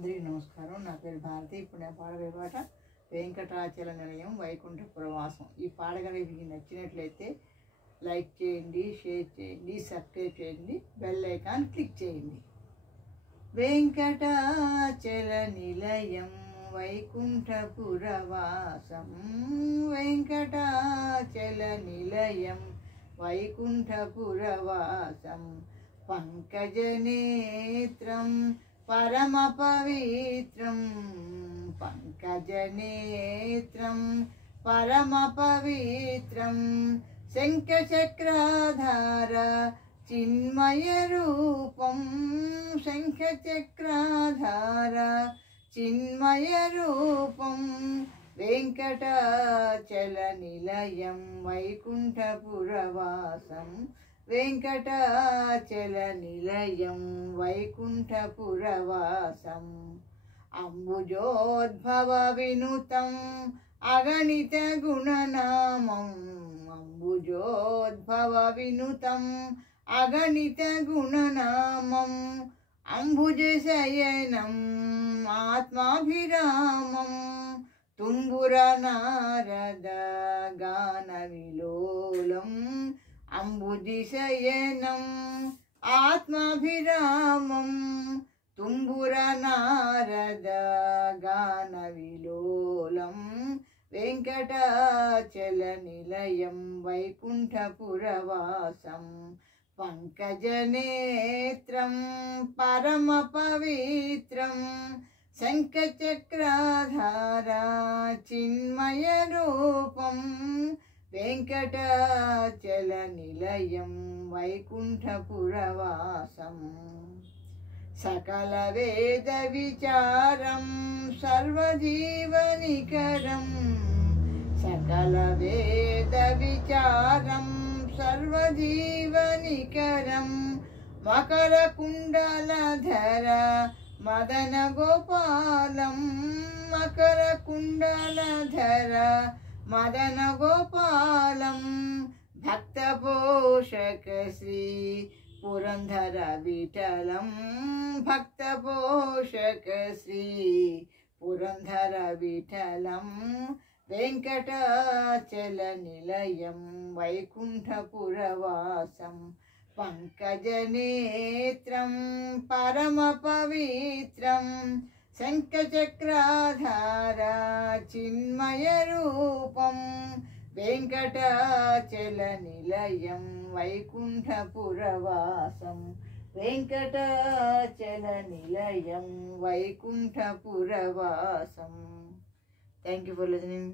అందరికీ నమస్కారం. నా పేరు భారతి. ఇప్పుడు నేను పాడబోయే పాట వెంకటాచల నిలయం వైకుంఠపుర వాసం. ఈ పాట కనుక మీకు నచ్చినట్లయితే లైక్ చేయండి, షేర్ చేయండి, సబ్స్క్రైబ్ చేయండి, బెల్ ఐకాన్ క్లిక్ చేయండి. వెంకటాచల నిలయం వైకుంఠపుర వాసం, వెంకటాచల నిలయం వైకుంఠపుర వాసం, పంకజనేత్రం పరమ పవిత్రం, పంకజనేత్రం పరమ పవిత్రం, శంఖచక్రాధార చిన్మయ రూపం, శంఖచక్రాధార చిన్మయ రూపం, వెంకటాచల నిలయం వైకుంఠపుర వాసం, వెంకటాచల నిలయం వైకుంఠపుర వాసం, అంబుజోద్భవ వినుతం అగణిత గుణనామం, అంబుజోద్భవ వినుతం అగణిత గుణనామం, అంబుజశయనం ఆత్మాభిరామం, తుంబుర నారద గాన విలోలం, అంబుజశయనం ఆత్మాభిరామం, తుంబుర నారద గాన విలోలం, వెంకటాచల నిలయం వైకుంఠపుర వాసం, పంకజనేత్రం పరమ పవిత్రం, శంఖచక్రాధార చిన్మయ రూపం, వెంకటాచల నిలయం వైకుంఠపుర వాసం, సకల వేద విచారం సర్వజీవనికరం, సకల వేద విచారం సర్వజీవనికరం, మకర కుండలధర మదన గోపాలం, మకర కుండలధర మదన గోపాలం, భక్త పోషక శ్రీ పురంధర విఠలం, భక్త పోషక శ్రీ పురంధర విఠలం, వెంకటాచల నిలయం వైకుంఠపుర వాసం, పంకజనేత్రం పరమ పవిత్రం, శంఖచక్రాధార చిన్మయ రూపం, వెంకటాచల నిలయం వైకుంఠపుర వాసం, వెంకటాచల నిలయం వైకుంఠపుర వాసం. Thank you for listening.